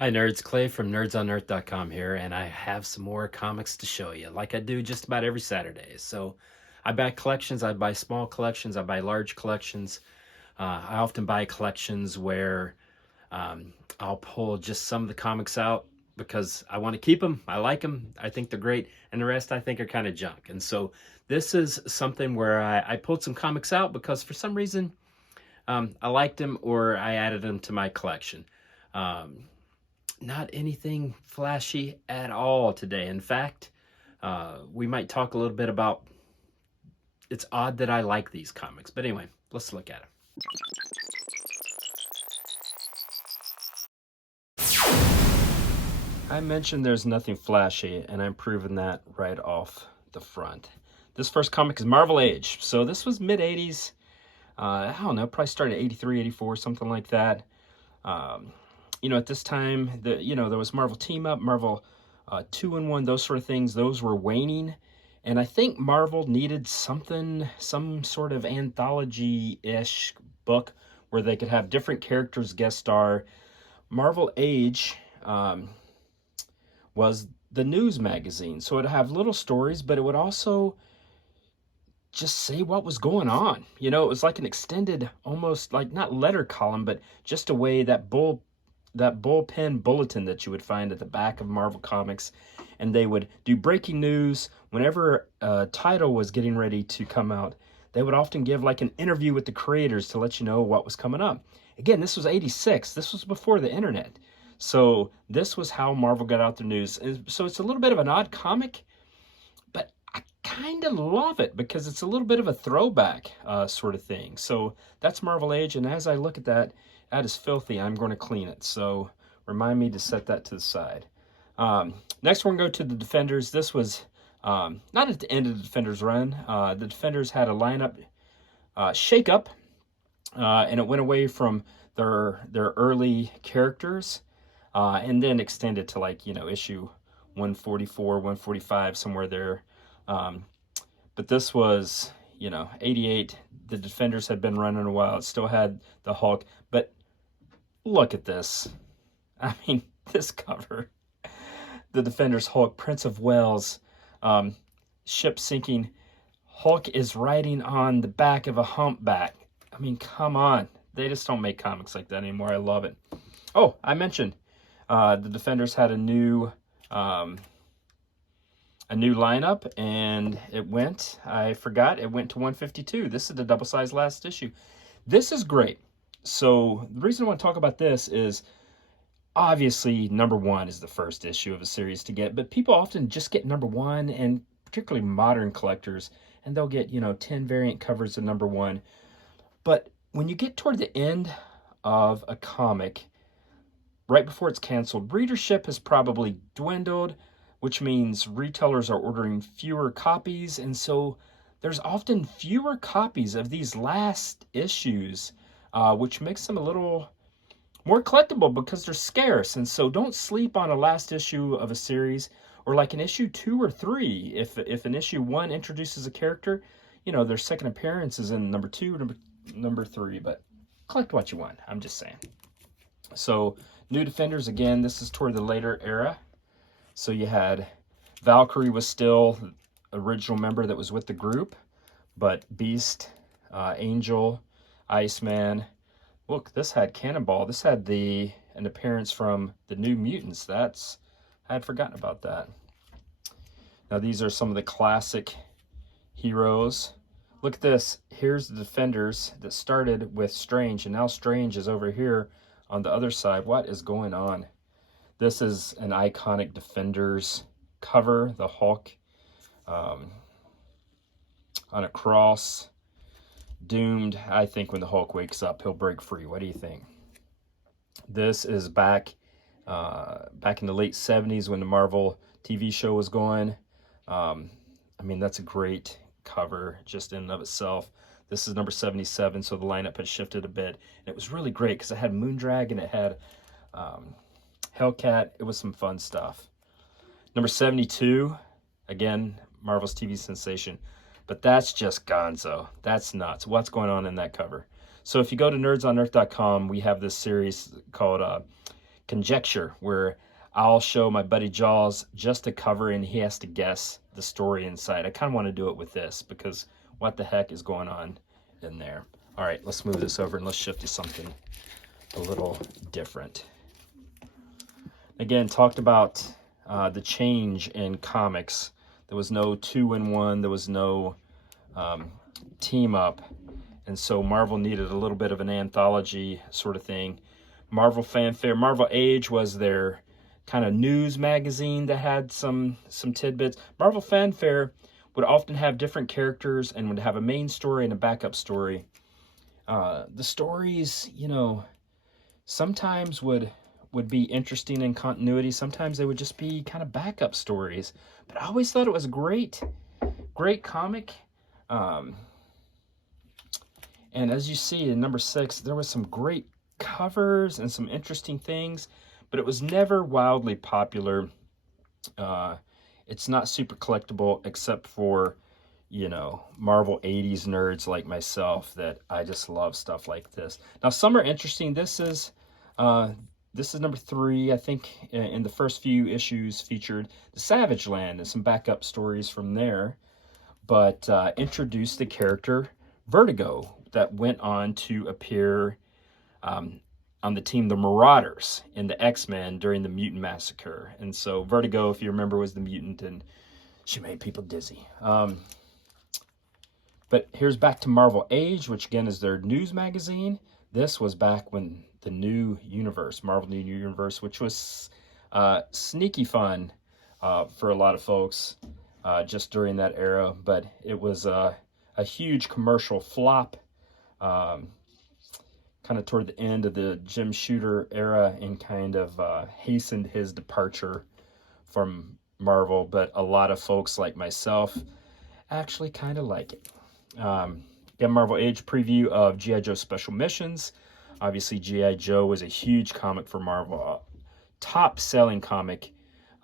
Hi nerds, Clay from nerdsonearth.com here, and I have some more comics to show you, like I do just about every Saturday. So I buy collections, I buy small collections, I buy large collections. I often buy collections where I'll pull just some of the comics out because I want to keep them, I like them, I think they're great, and the rest I think are kind of junk. And so this is something where I pulled some comics out because for some reason I liked them or I added them to my collection. Um, Not anything flashy at all today. In fact, we might talk a little bit about it's odd that I like these comics. But anyway, let's look at them. I mentioned there's nothing flashy, and I'm proving that right off the front. This first comic is Marvel Age. So this was mid-80s. I don't know, probably started 83, 84, something like that. At this time, there was Marvel Team Up, Marvel 2-in-1, those sort of things. Those were waning. And I think Marvel needed some sort of anthology-ish book where they could have different characters guest star. Marvel Age was the news magazine. So it would have little stories, but it would also just say what was going on. It was like an extended, almost like not letter column, but just a way that bullpen bulletin that you would find at the back of Marvel Comics. And they would do breaking news. Whenever a title was getting ready to come out, they would often give like an interview with the creators to let you know what was coming up. Again, this was 86. This was before the internet. So this was how Marvel got out their news. So it's a little bit of an odd comic, but I kind of love it because it's a little bit of a throwback sort of thing. So that's Marvel Age. And as I look at that, that is filthy. I'm going to clean it. So remind me to set that to the side. Next, we're going to go to the Defenders. This was not at the end of the Defenders run. The Defenders had a lineup shake-up, and it went away from their early characters and then extended to issue 144, 145, somewhere there. But this was, 88. The Defenders had been running a while. It still had the Hulk. But look at this. I mean, this cover. The Defenders Hulk, Prince of Wales, ship sinking. Hulk is riding on the back of a humpback. I mean, come on. They just don't make comics like that anymore. I love it. Oh, I mentioned the Defenders had a new lineup, and it went to 152. This is the double-sized last issue. This is great. So the reason I want to talk about this is obviously number 1 is the first issue of a series to get, but people often just get number 1, and particularly modern collectors, and they'll get 10 variant covers of number 1. But when you get toward the end of a comic, right before it's canceled, readership has probably dwindled, which means retailers are ordering fewer copies, and so there's often fewer copies of these last issues, which makes them a little more collectible because they're scarce. And so don't sleep on a last issue of a series, or like an issue 2 or 3. If an issue 1 introduces a character, their second appearance is in number 2, number 3, but collect what you want. I'm just saying. So New Defenders, again, this is toward the later era. So you had Valkyrie was still original member that was with the group, but Beast, Angel, Iceman. Look, this had Cannonball. This had an appearance from the New Mutants. I had forgotten about that. Now these are some of the classic heroes. Look at this. Here's the Defenders that started with Strange, and now Strange is over here on the other side. What is going on? This is an iconic Defenders cover, the Hulk on a cross. Doomed. I think when the Hulk wakes up, he'll break free. What do you think? This is back in the late 70s when the Marvel TV show was going. I mean, that's a great cover just in and of itself. This is number 77, so the lineup had shifted a bit. And it was really great because it had Moondrag and it had Hellcat. It was some fun stuff. Number 72, again, Marvel's TV sensation. But that's just gonzo. That's nuts. What's going on in that cover? So if you go to nerdsonearth.com, we have this series called conjecture where I'll show my buddy Jaws just a cover and he has to guess the story inside. I kind of want to do it with this because what the heck is going on in there? All right, let's move this over and let's shift to something a little different. Again, talked about the change in comics. There was no 2-in-1. There was no team up. And so Marvel needed a little bit of an anthology sort of thing. Marvel Fanfare, Marvel Age was their kind of news magazine that had some tidbits. Marvel Fanfare would often have different characters and would have a main story and a backup story. The stories, you know, sometimes would be interesting in continuity. Sometimes they would just be kind of backup stories. But I always thought it was a great comic. And as you see in number 6, there was some great covers and some interesting things, but it was never wildly popular. It's not super collectible except for, you know, Marvel 80s nerds like myself that I just love stuff like this. Now, some are interesting. This is number 3, I think, in the first few issues featured the Savage Land and some backup stories from there, but introduced the character Vertigo that went on to appear on the team, the Marauders, in the X-Men during the Mutant Massacre. And so Vertigo, if you remember, was the mutant, and she made people dizzy. But here's back to Marvel Age, which again is their news magazine. This was back when the new universe, Marvel New Universe, which was sneaky fun for a lot of folks just during that era. But it was a huge commercial flop. Kind of toward the end of the Jim Shooter era and kind of hastened his departure from Marvel, but a lot of folks like myself actually kind of like it. Again, Marvel Age preview of G.I. Joe Special Missions. Obviously, G.I. Joe was a huge comic for Marvel, top-selling comic,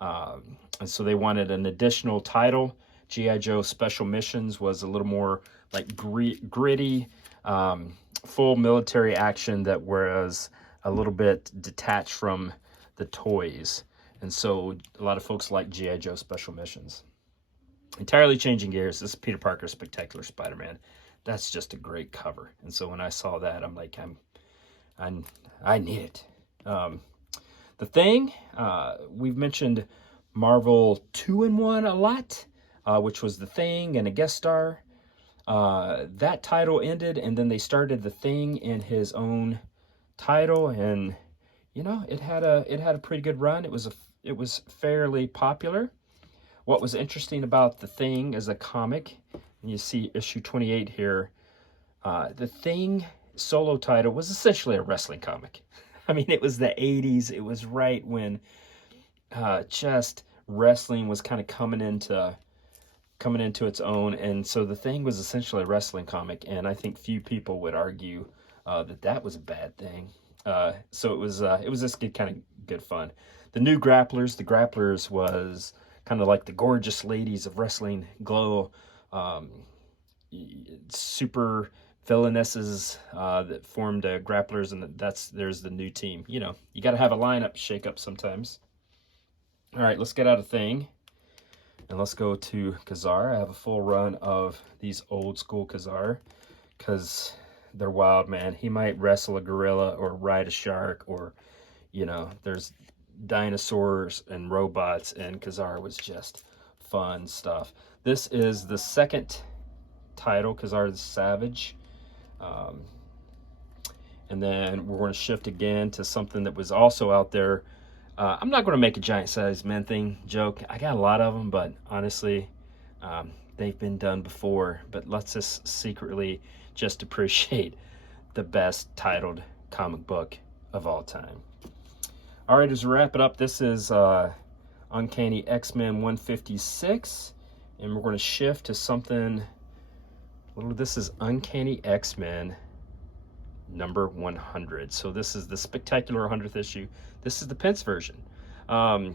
and so they wanted an additional title. G.I. Joe Special Missions was a little more like gritty, full military action that was a little bit detached from the toys. And so a lot of folks like G.I. Joe Special Missions. Entirely changing gears, this is Peter Parker's Spectacular Spider-Man. That's just a great cover. And so when I saw that, I'm like, I need it. The Thing, we've mentioned Marvel 2-in-1 a lot, which was The Thing and a guest star. That title ended, and then they started The Thing in his own title, and you know, it had a pretty good run. It was fairly popular. What was interesting about The Thing as a comic, and you see issue 28 here, The Thing solo title was essentially a wrestling comic. I mean, it was the 80s. It was right when just wrestling was kind of coming into its own, and so The Thing was essentially a wrestling comic, and I think few people would argue that was a bad thing. So it was just kind of good fun. The new Grapplers, the Grapplers was kind of like the gorgeous ladies of wrestling glow, super villainesses that formed Grapplers, and there's the new team. You know, you got to have a lineup shake up sometimes. All right, let's get out of Thing. And let's go to Ka-Zar. I have a full run of these old school Ka-Zar because they're wild, man. He might wrestle a gorilla or ride a shark, or, you know, there's dinosaurs and robots, and Ka-Zar was just fun stuff. This is the second title, Ka-Zar the Savage. And then we're going to shift again to something that was also out there. I'm not going to make a giant sized men thing joke. I got a lot of them, but honestly, they've been done before. But let's just secretly just appreciate the best titled comic book of all time. All right, as we wrap it up, this is Uncanny X-Men 156. And we're going to shift to something. Well, this is Uncanny X-Men number 100. So this is the spectacular 100th issue. This is the Pence version. A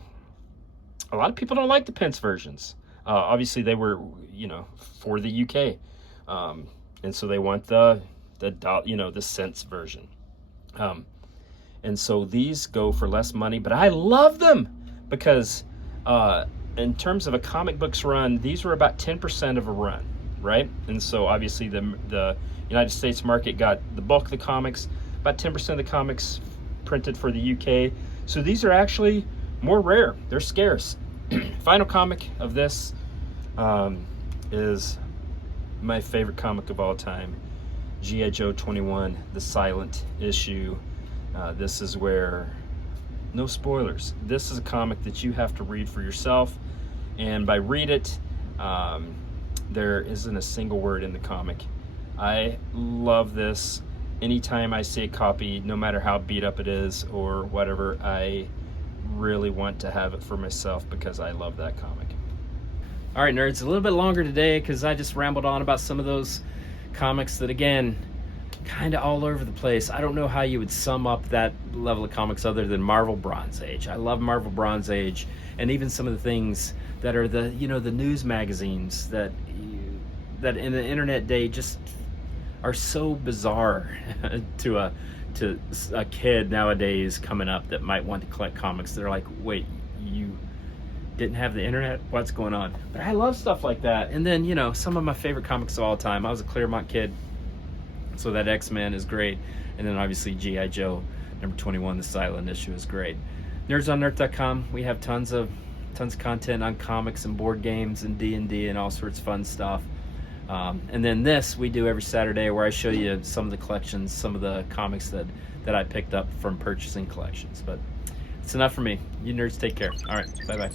lot of people don't like the Pence versions. Obviously, they were, you know, for the UK, and so they want the cents version. And so these go for less money, but I love them because in terms of a comic books run, these were about 10% of a run, right? And so obviously the United States market got the bulk of the comics, about 10% of the comics printed for the UK. So these are actually more rare. They're scarce. Final comic of this is my favorite comic of all time, G.I. Joe 21, the silent issue. This is where, no spoilers, this is a comic that you have to read for yourself. And by read it, there isn't a single word in the comic. I love this. Anytime I see a copy, no matter how beat up it is or whatever, I really want to have it for myself because I love that comic. All right, nerds, a little bit longer today because I just rambled on about some of those comics that, again, kind of all over the place. I don't know how you would sum up that level of comics other than Marvel Bronze Age. I love Marvel Bronze Age, and even some of the things that are the news magazines that in the internet day just are so bizarre to a kid nowadays coming up that might want to collect comics. They're like, wait, you didn't have the internet? What's going on? But I love stuff like that. And then, some of my favorite comics of all time. I was a Claremont kid, so that X-Men is great. And then obviously G.I. Joe number 21, the silent issue, is great. NerdsOnNerd.com, we have tons of content on comics and board games and D&D and all sorts of fun stuff. And then this we do every Saturday, where I show you some of the collections, some of the comics that I picked up from purchasing collections. But it's enough for me. You nerds take care. All right, bye-bye.